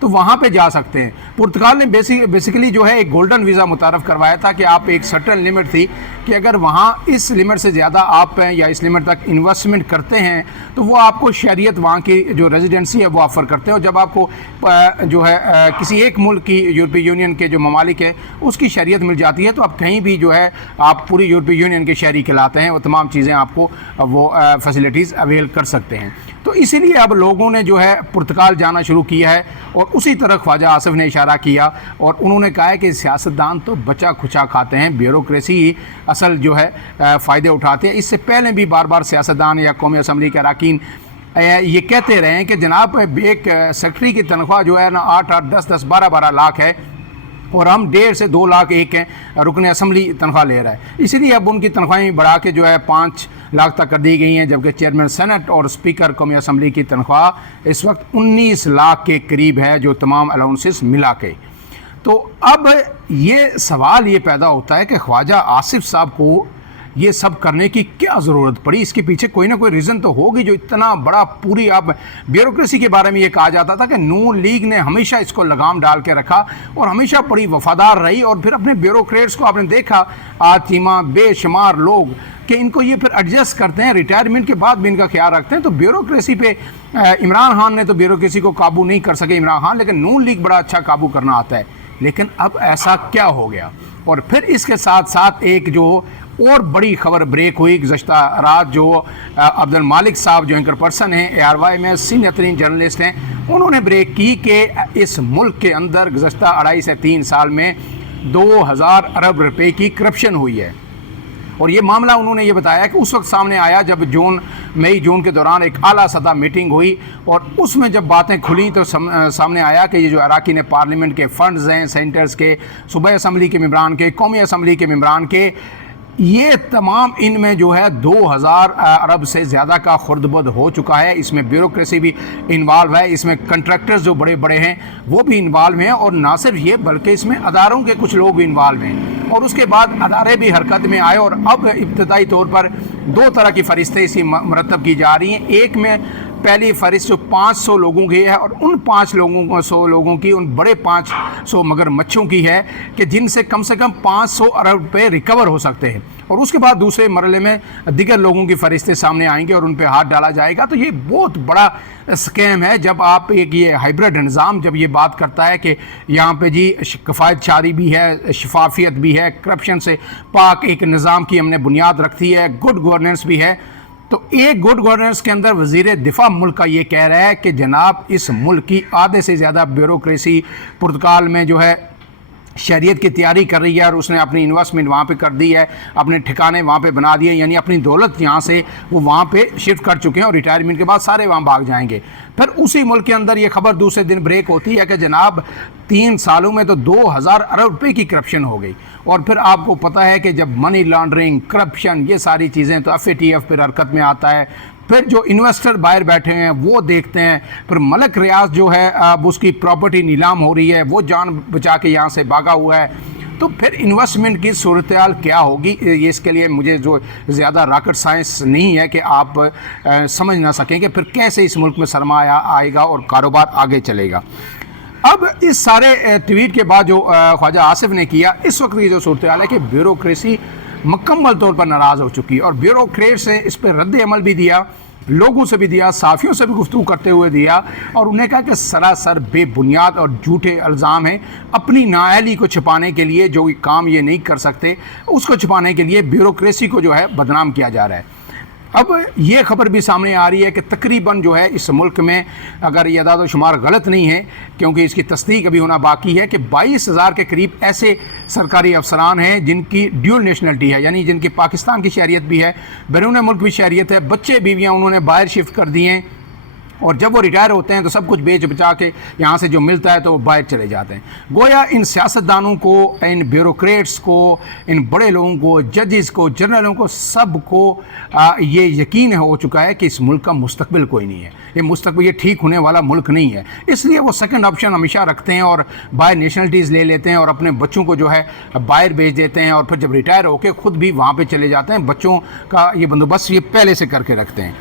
تو وہاں پہ جا سکتے ہیں۔ پرتگال نے بیسیکلی جو ہے ایک گولڈن ویزا متعارف کروایا تھا کہ آپ ایک سرٹن لمٹ تھی کہ اگر وہاں اس لمٹ سے زیادہ آپ یا اس لمٹ تک انویسٹمنٹ کرتے ہیں تو وہ آپ کو شہریت وہاں کی جو ریزیڈنسی ہے وہ آفر کرتے ہیں، اور جب آپ کو جو ہے کسی ایک ملک کی یورپی یونین کے جو ممالک ہیں اس کی شہریت مل جاتی ہے تو آپ کہیں بھی جو ہے آپ پوری یورپی یونین کے شہری کہلاتے ہیں، وہ تمام چیزیں آپ کو وہ فیسلٹیز اویل کر سکتے ہیں۔ تو اسی لیے اب لوگوں نے جو ہے پرتگال جانا شروع کیا ہے، اور اسی طرح خواجہ آصف نے اشارہ کیا اور انہوں نے کہا ہے کہ سیاستدان تو بچا کھچا کھاتے ہیں، بیوروکریسی ہی اصل جو ہے فائدے اٹھاتے ہیں۔ اس سے پہلے بھی بار بار سیاستدان یا قومی اسمبلی کے اراکین یہ کہتے رہے ہیں کہ جناب ایک سیکٹری کی تنخواہ جو ہے نا 8-8 10-10 12-12 لاکھ ہے، اور ہم 1.5 سے 2 لاکھ ایک ہیں رکن اسمبلی تنخواہ لے رہا ہے۔ اسی لیے اب ان کی تنخواہیں بڑھا کے جو ہے 5 لاکھ تک کر دی گئی ہیں، جبکہ چیئرمین سینٹ اور اسپیکر قومی اسمبلی کی تنخواہ اس وقت 19 لاکھ کے قریب ہے، جو تمام الاؤنسز ملا کے۔ تو اب یہ سوال یہ پیدا ہوتا ہے کہ خواجہ آصف صاحب کو یہ سب کرنے کی کیا ضرورت پڑی؟ اس کے پیچھے کوئی نہ کوئی ریزن تو ہوگی، جو اتنا بڑا پوری اب بیوروکریسی کے بارے میں یہ کہا جاتا تھا کہ نون لیگ نے ہمیشہ اس کو لگام ڈال کے رکھا اور ہمیشہ بڑی وفادار رہی، اور پھر اپنے بیوروکریٹس کو آپ نے دیکھا آج تیمہ بے شمار لوگ کہ ان کو یہ پھر ایڈجسٹ کرتے ہیں، ریٹائرمنٹ کے بعد بھی ان کا خیال رکھتے ہیں۔ تو بیوروکریسی پہ عمران خان نے تو بیوروکریسی کو قابو نہیں کر سکے عمران خان، لیکن نون لیگ بڑا اچھا قابو کرنا آتا ہے۔ لیکن اب ایسا کیا ہو گیا؟ اور پھر اس کے ساتھ ساتھ ایک جو اور بڑی خبر بریک ہوئی گزشتہ رات، جو عبد المالک صاحب جو اینکر پرسن ہیں ARY میں سینئر ترین جرنلسٹ ہیں، انہوں نے بریک کی کہ اس ملک کے اندر گزشتہ 2.5 سے 3 سال میں 2000 ارب روپے کی کرپشن ہوئی ہے۔ اور یہ معاملہ انہوں نے یہ بتایا کہ اس وقت سامنے آیا جب مئی جون کے دوران ایک اعلیٰ سطح میٹنگ ہوئی، اور اس میں جب باتیں کھلیں تو سامنے آیا کہ یہ جو اراکین پارلیمنٹ کے فنڈز ہیں، سینٹرز کے، صوبائی اسمبلی کے ممبران کے، قومی اسمبلی کے ممبران کے، یہ تمام ان میں جو ہے 2000 ارب سے زیادہ کا خردبد ہو چکا ہے۔ اس میں بیوروکریسی بھی انوالو ہے، اس میں کنٹریکٹرز جو بڑے بڑے ہیں وہ بھی انوالو ہیں، اور نہ صرف یہ بلکہ اس میں اداروں کے کچھ لوگ بھی انوالو ہیں، اور اس کے بعد ادارے بھی حرکت میں آئے، اور اب ابتدائی طور پر 2 طرح کی فہرستیں اسی مرتب کی جا رہی ہیں۔ ایک میں پہلی فہرست جو 500 لوگوں کی ہے، اور ان 100 لوگوں کی، ان بڑے 500 مگر مچھوں کی ہے کہ جن سے کم 500 ارب روپے ریکور ہو سکتے ہیں، اور اس کے بعد دوسرے مرحلے میں دیگر لوگوں کی فہرستیں سامنے آئیں گے اور ان پہ ہاتھ ڈالا جائے گا۔ تو یہ بہت بڑا اسکیم ہے جب آپ ایک یہ ہائبرڈ نظام جب یہ بات کرتا ہے کہ یہاں پہ جی کفایت چاری بھی ہے، شفافیت بھی ہے، کرپشن سے پاک ایک نظام کی ہم نے بنیاد رکھتی ہے، گڈ گورننس بھی ہے۔ تو ایک گڈ گورننس کے اندر وزیر دفاع ملک کا یہ کہہ رہا ہے کہ جناب اس ملک کی آدھے سے زیادہ بیوروکریسی پرتگال میں جو ہے شہریت کی تیاری کر رہی ہے، اور اس نے اپنی انویسٹمنٹ وہاں پہ کر دی ہے، اپنے ٹھکانے وہاں پہ بنا دیے، یعنی اپنی دولت یہاں سے وہ وہاں پہ شفٹ کر چکے ہیں، اور ریٹائرمنٹ کے بعد سارے وہاں بھاگ جائیں گے۔ پھر اسی ملک کے اندر یہ خبر دوسرے دن بریک ہوتی ہے کہ جناب 3 سالوں میں تو 2000 ارب روپے کی کرپشن ہو گئی، اور پھر آپ کو پتہ ہے کہ جب منی لانڈرنگ، کرپشن، یہ ساری چیزیں تو FATF پھر حرکت میں آتا ہے۔ پھر جو انویسٹر باہر بیٹھے ہیں وہ دیکھتے ہیں، پھر ملک ریاض جو ہے اب اس کی پراپرٹی نیلام ہو رہی ہے، وہ جان بچا کے یہاں سے بھاگا ہوا ہے۔ تو پھر انویسٹمنٹ کی صورتحال کیا ہوگی؟ یہ اس کے لیے مجھے جو زیادہ راکٹ سائنس نہیں ہے کہ آپ سمجھ نہ سکیں کہ پھر کیسے اس ملک میں سرمایہ آئے گا اور کاروبار آگے چلے گا۔ اب اس سارے ٹویٹ کے بعد جو خواجہ آصف نے کیا، اس وقت کی جو صورتحال ہے کہ بیوروکریسی مکمل طور پر ناراض ہو چکی، اور بیوروکریٹس نے اس پہ رد عمل بھی دیا، لوگوں سے بھی دیا، صحافیوں سے بھی گفتگو کرتے ہوئے دیا، اور انہیں کہا کہ سراسر بے بنیاد اور جھوٹے الزام ہیں۔ اپنی نااہلی کو چھپانے کے لیے جو کام یہ نہیں کر سکتے، اس کو چھپانے کے لیے بیوروکریسی کو جو ہے بدنام کیا جا رہا ہے۔ اب یہ خبر بھی سامنے آ رہی ہے کہ تقریباً جو ہے اس ملک میں، اگر یہ اعداد و شمار غلط نہیں ہے کیونکہ اس کی تصدیق ابھی ہونا باقی ہے، کہ 22,000 کے قریب ایسے سرکاری افسران ہیں جن کی ڈیول نیشنلٹی ہے، یعنی جن کی پاکستان کی شہریت بھی ہے، بیرون ملک بھی شہریت ہے، بچے بیویاں انہوں نے باہر شفٹ کر دیے ہیں، اور جب وہ ریٹائر ہوتے ہیں تو سب کچھ بیچ بچا کے یہاں سے جو ملتا ہے تو وہ باہر چلے جاتے ہیں۔ گویا ان سیاستدانوں کو، ان بیوروکریٹس کو، ان بڑے لوگوں کو، ججز کو، جنرلوں کو، سب کو یہ یقین ہو چکا ہے کہ اس ملک کا مستقبل کوئی نہیں ہے، یہ مستقبل یہ ٹھیک ہونے والا ملک نہیں ہے۔ اس لیے وہ سیکنڈ آپشن ہمیشہ رکھتے ہیں اور باہر نیشنلٹیز لے لیتے ہیں، اور اپنے بچوں کو جو ہے باہر بھیج دیتے ہیں، اور پھر جب ریٹائر ہو کے خود بھی وہاں پہ چلے جاتے ہیں، بچوں کا یہ بندوبست یہ پہلے سے کر کے رکھتے ہیں۔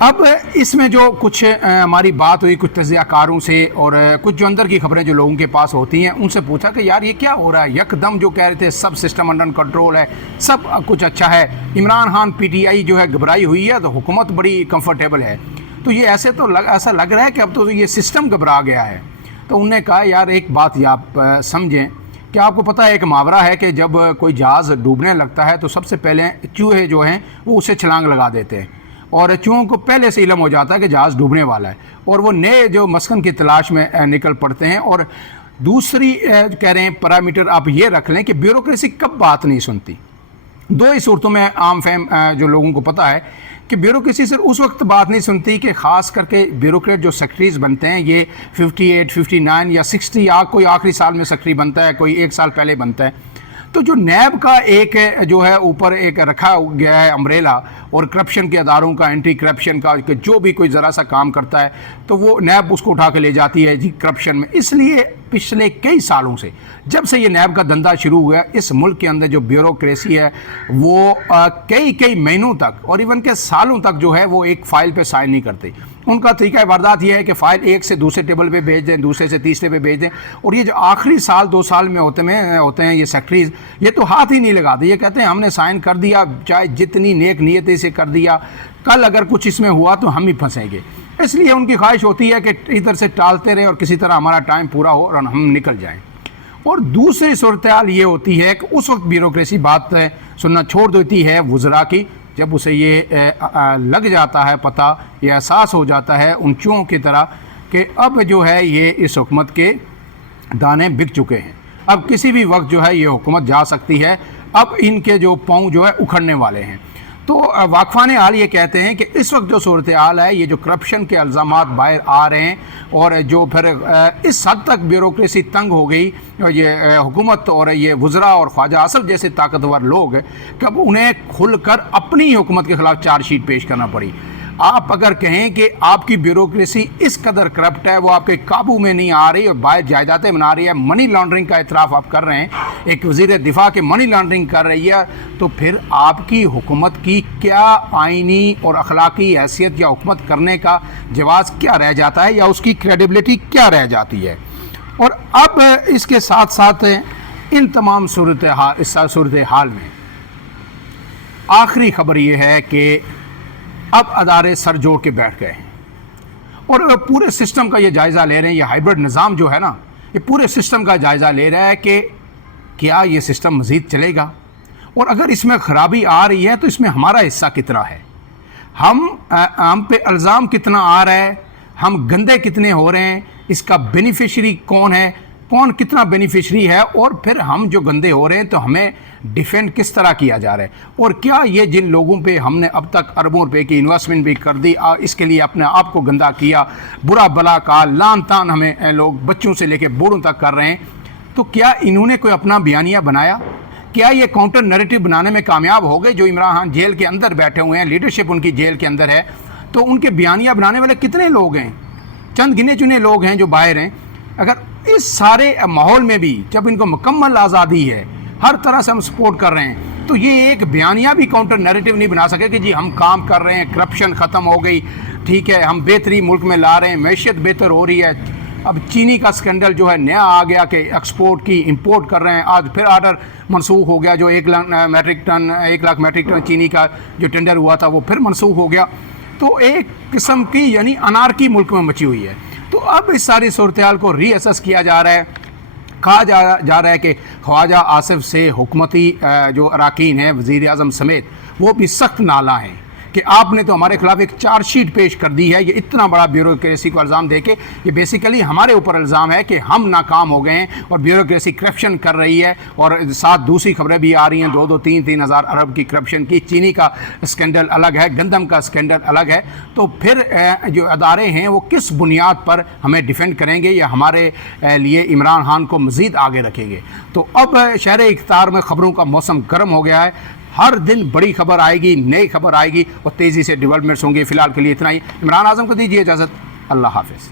اب اس میں جو کچھ ہماری بات ہوئی کچھ تجزیہ کاروں سے اور کچھ جو اندر کی خبریں جو لوگوں کے پاس ہوتی ہیں ان سے پوچھا کہ یار یہ کیا ہو رہا ہے، یک دم جو کہہ رہے تھے سب سسٹم انڈر کنٹرول ہے، سب کچھ اچھا ہے، Imran Khan P T I جو ہے گھبرائی ہوئی ہے تو حکومت بڑی کمفرٹیبل ہے، تو یہ ایسا لگ رہا ہے کہ اب تو یہ سسٹم گھبرا گیا ہے۔ تو انہوں نے کہا یار ایک بات یہ آپ سمجھیں کہ آپ کو پتہ ہے ایک محاورہ ہے کہ جب کوئی جہاز ڈوبنے لگتا ہے تو سب سے پہلے چوہے جو ہیں وہ اسے چھلانگ لگا دیتے ہیں، اور چوہوں کو پہلے سے علم ہو جاتا ہے کہ جہاز ڈوبنے والا ہے، اور وہ نئے جو مسکن کی تلاش میں نکل پڑتے ہیں۔ اور دوسری کہہ رہے ہیں پیرامیٹر آپ یہ رکھ لیں کہ بیوروکریسی کب بات نہیں سنتی۔ دو ہی صورتوں میں عام فہم جو لوگوں کو پتہ ہے کہ بیوروکریسی صرف اس وقت بات نہیں سنتی کہ خاص کر کے بیوروکریٹ جو سیکٹریز بنتے ہیں یہ 58 59 یا 60 یا کوئی آخری سال میں سیکٹری بنتا ہے، کوئی ایک سال پہلے بنتا ہے، تو جو نیب کا ایک جو ہے اوپر ایک رکھا گیا ہے امبریلا، اور کرپشن کے اداروں کا، اینٹی کرپشن کا، کہ جو بھی کوئی ذرا سا کام کرتا ہے تو وہ نیب اس کو اٹھا کے لے جاتی ہے جی کرپشن میں۔ اس لیے پچھلے کئی سالوں سے جب سے یہ نیب کا دندہ شروع ہوا ہے اس ملک کے اندر جو بیوروکریسی ہے وہ کئی مہینوں تک اور ایون کہ سالوں تک جو ہے وہ ایک فائل پہ سائن نہیں کرتے۔ ان کا طریقہ واردات یہ ہے کہ فائل ایک سے دوسرے ٹیبل پہ بھیج دیں، دوسرے سے تیسرے پہ بھیج دیں، اور یہ جو آخری سال 2 سال میں ہوتے ہیں یہ سیکٹریز، یہ تو ہاتھ ہی نہیں لگاتے، یہ کہتے ہیں ہم نے سائن کر دیا، چاہے جتنی نیک نیتی سے کر دیا، کل اگر کچھ اس میں ہوا تو ہم ہی پھنسیں گے۔ اس لیے ان کی خواہش ہوتی ہے کہ ادھر سے ٹالتے رہیں اور کسی طرح ہمارا ٹائم پورا ہو اور ہم نکل جائیں۔ اور دوسری صورتحال یہ ہوتی ہے کہ اس وقت بیوروکریسی بات سننا چھوڑ دیتی ہے وزراء کی، جب اسے یہ لگ جاتا ہے پتہ، یہ احساس ہو جاتا ہے ان چوہوں کی طرح کہ اب جو ہے یہ اس حکومت کے دانے بک چکے ہیں، اب کسی بھی وقت جو ہے یہ حکومت جا سکتی ہے، اب ان کے جو پاؤں جو ہے اکھڑنے والے ہیں۔ تو واقفان حال یہ کہتے ہیں کہ اس وقت جو صورتحال ہے، یہ جو کرپشن کے الزامات باہر آ رہے ہیں اور جو پھر اس حد تک بیوروکریسی تنگ ہو گئی، یہ حکومت اور یہ وزراء اور خواجہ آصف جیسے طاقتور لوگ کہ اب انہیں کھل کر اپنی حکومت کے خلاف چارج شیٹ پیش کرنا پڑی۔ آپ اگر کہیں کہ آپ کی بیوروکریسی اس قدر کرپٹ ہے، وہ آپ کے قابو میں نہیں آ رہی اور باہر جائیدادیں بنا رہی ہے، منی لانڈرنگ کا اعتراف آپ کر رہے ہیں، ایک وزیر دفاع کے منی لانڈرنگ کر رہی ہے، تو پھر آپ کی حکومت کی کیا آئینی اور اخلاقی حیثیت یا حکومت کرنے کا جواز کیا رہ جاتا ہے، یا اس کی کریڈیبلٹی کیا رہ جاتی ہے؟ اور اب اس کے ساتھ ساتھ ان تمام صورتحال میں آخری خبر یہ ہے کہ اب ادارے سر جوڑ کے بیٹھ گئے ہیں اور پورے سسٹم کا یہ جائزہ لے رہے ہیں۔ یہ ہائبرڈ نظام جو ہے نا، یہ پورے سسٹم کا جائزہ لے رہا ہے کہ کیا یہ سسٹم مزید چلے گا، اور اگر اس میں خرابی آ رہی ہے تو اس میں ہمارا حصہ کتنا ہے، ہم پہ الزام کتنا آ رہا ہے، ہم گندے کتنے ہو رہے ہیں، اس کا بینیفیشری کون ہے، کون کتنا بینیفیشری ہے، اور پھر ہم جو گندے ہو رہے ہیں تو ہمیں ڈیفینڈ کس طرح کیا جا رہا ہے، اور کیا یہ جن لوگوں پہ ہم نے اب تک اربوں روپے کی انویسٹمنٹ بھی کر دی، اس کے لیے اپنے آپ کو گندہ کیا، برا بلا کا لان تان ہمیں لوگ بچوں سے لے کے بوڑھوں تک کر رہے ہیں، تو کیا انہوں نے کوئی اپنا بیانیہ بنایا؟ کیا یہ کاؤنٹر نیریٹو بنانے میں کامیاب ہو گئے؟ جو عمران خان جیل کے اندر بیٹھے ہوئے ہیں، لیڈرشپ ان کی جیل کے اندر ہے، تو ان کے بیانیہ بنانے والے کتنے لوگ ہیں؟ چند گنے چنے لوگ ہیں جو باہر ہیں۔ اگر اس سارے ماحول میں بھی جب ان کو مکمل آزادی ہے، ہر طرح سے ہم سپورٹ کر رہے ہیں، تو یہ ایک بیانیہ بھی کاؤنٹر نیریٹو نہیں بنا سکے کہ جی ہم کام کر رہے ہیں، کرپشن ختم ہو گئی، ٹھیک ہے، ہم بہتری ملک میں لا رہے ہیں، معیشت بہتر ہو رہی ہے۔ اب چینی کا سکینڈل جو ہے نیا آ گیا کہ ایکسپورٹ کی امپورٹ کر رہے ہیں، آج پھر آرڈر منسوخ ہو گیا، جو 1 لاکھ میٹرک ٹن چینی کا جو ٹینڈر ہوا تھا وہ پھر منسوخ ہو گیا۔ تو ایک قسم کی یعنی انارکی ملک میں مچی ہوئی ہے۔ تو اب اس ساری صورتحال کو ری اسیس کیا جا رہا ہے، کہا جا رہا ہے کہ خواجہ آصف سے حکومتی جو اراکین ہیں، وزیر اعظم سمیت، وہ بھی سخت نالاں ہیں کہ آپ نے تو ہمارے خلاف ایک چارج شیٹ پیش کر دی ہے، یہ اتنا بڑا بیوروکریسی کو الزام دے کے، یہ بیسیکلی ہمارے اوپر الزام ہے کہ ہم ناکام ہو گئے ہیں اور بیوروکریسی کرپشن کر رہی ہے، اور ساتھ دوسری خبریں بھی آ رہی ہیں، 2-3 ہزار ارب کی کرپشن کی، چینی کا اسکینڈل الگ ہے، گندم کا اسکینڈل الگ ہے۔ تو پھر جو ادارے ہیں وہ کس بنیاد پر ہمیں ڈیفینڈ کریں گے یا ہمارے لیے عمران خان کو مزید آگے رکھیں گے؟ تو اب شہر اقتدار میں خبروں کا موسم گرم ہو گیا ہے، ہر دن بڑی خبر آئے گی، نئی خبر آئے گی اور تیزی سے ڈیولپمنٹس ہوں گے۔ فی الحال کے لیے اتنا ہی۔ عمران اعظم کو دیجیے اجازت، اللہ حافظ۔